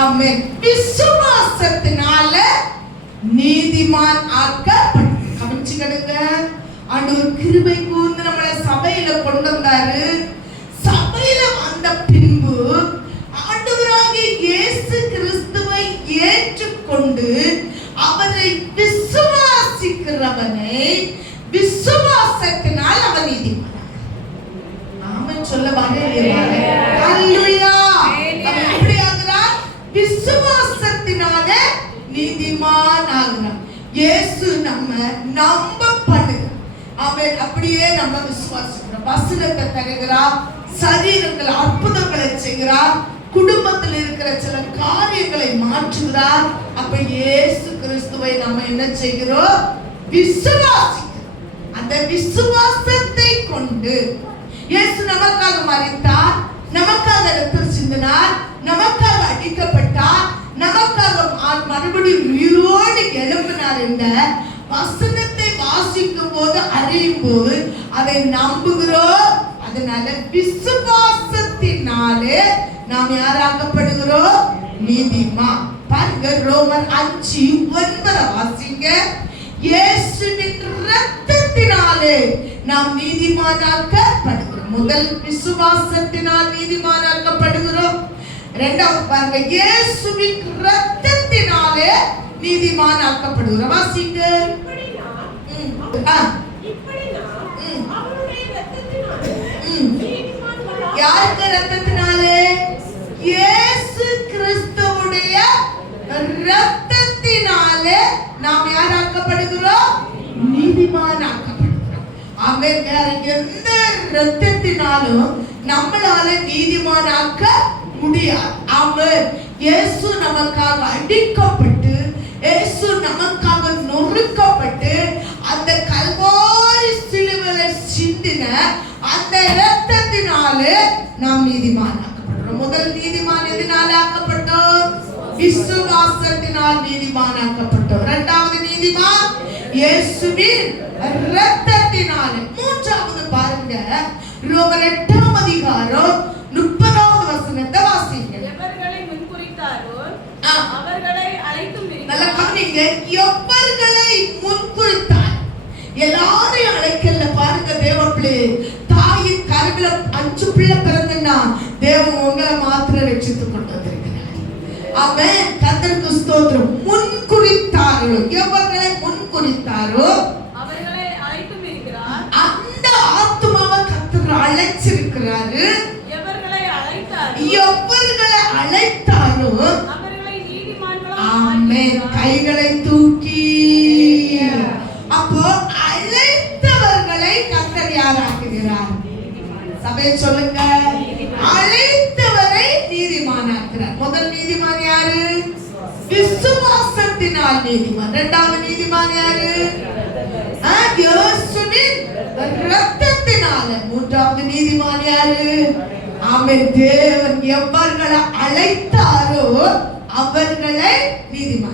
ஆமென். விசுவாசத்தினால நீதிமான் ஆக்கப்பட்டார். கவனிச்சுக்கிடுங்க. ஆண்டவர் கிருபை கூர்ந்து நம்மளை சபையில கொண்டு வந்தாரு. சபையில வந்த பின்பு ஆண்டவராகிய இயேசு கிறிஸ்துவை ஏற்றுக்கொண்டு அவரை விசுவாசிக்கிறவனை விசுவாசத்தினால் அவன் நீதிமான். ஆமென் சொல்ல வரலையா? ஹல்லேலூயா. அவன் எப்படி ஆகிறான்? விசுவாசத்தினால நீதிமான் ஆகிறான். இயேசு நம்ம நம்ப பண்ணுகிறார். அவன் அப்படியே நம்ம விசுவாசிக்கிறோம். வசனத்தை தருகிறார், சரீரங்கள் அற்புதங்களை செய்கிறார், குடும்பத்தில் இருக்கிற சில காரியங்களை மாற்றுகிறார். அப்ப இயேசு கிறிஸ்துவை நம்ம என்ன செய்கிறோம்? விசுவாசிக்கிறோம். அந்த விசுவாசத்தை கொண்டு இயேசு நமக்காக மரித்தார், நமக்காக ரத்தம் சிந்தினார், நமக்காக அடிக்கப்பட்டார், நமக்காக மறுபடியும் உயிரோடு எழும்பினார் என்ற வசனத்தை வாசிக்கும் போது அறியும் போது அதை நம்புகிறோம். அதனால விசுவாசத்தினாலே நாம் யாராக்கப்படுகிறோம்? நீதிமான். பாருங்க, ரோமர் 5:9 வாசிங்க. இயேசுவின் இரத்தத்தினாலே நாம் நீதிமானாக்கப்படுகிறோம். முதல் விசுவாசத்தினால் நீதிமானாக்கப்படுகிறோம். இரண்டாவது பாருங்க, இயேசுவின் இரத்தத்தினாலே நீதிமானாக்கப்படுகிறோம். வாசிங்க. யாருக்கு இரத்தத்தினாலே? இயேசு கிறிஸ்துவுடைய இரத்தத்தினாலே நாம் யாராக்கப்படுகிறோம்? நீதிமானாக்கப்படுகிறோம். ஆமென். வேற எந்த இரத்தத்தினாலும் நம்மளால நீதிமானாக்க முடியாது. ஆமென். இயேசு நமக்காக அடிக்கப்பட்டு, இயேசு நமக்காக நொறுக்கப்பட்டு, அந்த கல்வாரி சிலுவையில சிந்தின அந்த இரத்தத்தினாலே நாம் நீதிமானாக்கப்படுறோம். முதல் நீதிமான் எதனால ஆக்கப்பட்டோம்? விசுவாசத்தினால் நீதிமானாக்கப்பட்டோம். இரண்டாவது நீதிமான் இயேசுவின் இரத்தத்தினாலே. மூன்றாவது பாருங்க, ரோமர் 8ஆம் அதிகாரம் 30வது வசனத்தை வாசிங்க. எவர்களை முன்குறித்தாரோ அவர்களை அழைத்தும் இருக்கிறார். நல்லா கவனிங்க. எவர்களை முன்குறித்தார், எல்லாரையும் அழைக்கல. பாருங்க, தேவப்பிள்ளை தாயின் கருவில 5 பிள்ளை பிறந்தனா தேவன் உங்களை மாத்திரம் ரட்சித்துக் கொண்டு வந்திருக்கிறார். அவன் கர்த்தருக்கு ஸ்தோத்திரம். முன்குறித்தாரோ, எவர்களை முன்குறித்தாரோ அவர்களை அழைத்தும் இருக்கிறார். அந்த ஆத்துமாவை கர்த்தர் அழைச்சிருக்கிறாரு. எவர்களை அழைத்தாரோ அவர்களை நீதிமான்களாக ஆமென். கைகளை தூக்கி. அப்போ அழைத்தவர்களை கர்த்தர் யாராக்குகிறார்? சபை சொல்லுங்க. அழைத்தவரை நீதிமானாக்குகிறார். முதல் நீதிமான் யாரு? விசுவாசத்தினால் நீதிமான். இரண்டாவது நீதிமான் யாரு? இயேசுவின் இரத்தத்தினால. மூன்றாவது நீதிமான் யாரு? ஆமென். தேவன் எவர்களை அழைத்தாரோ அவர்களை நீதிமான்.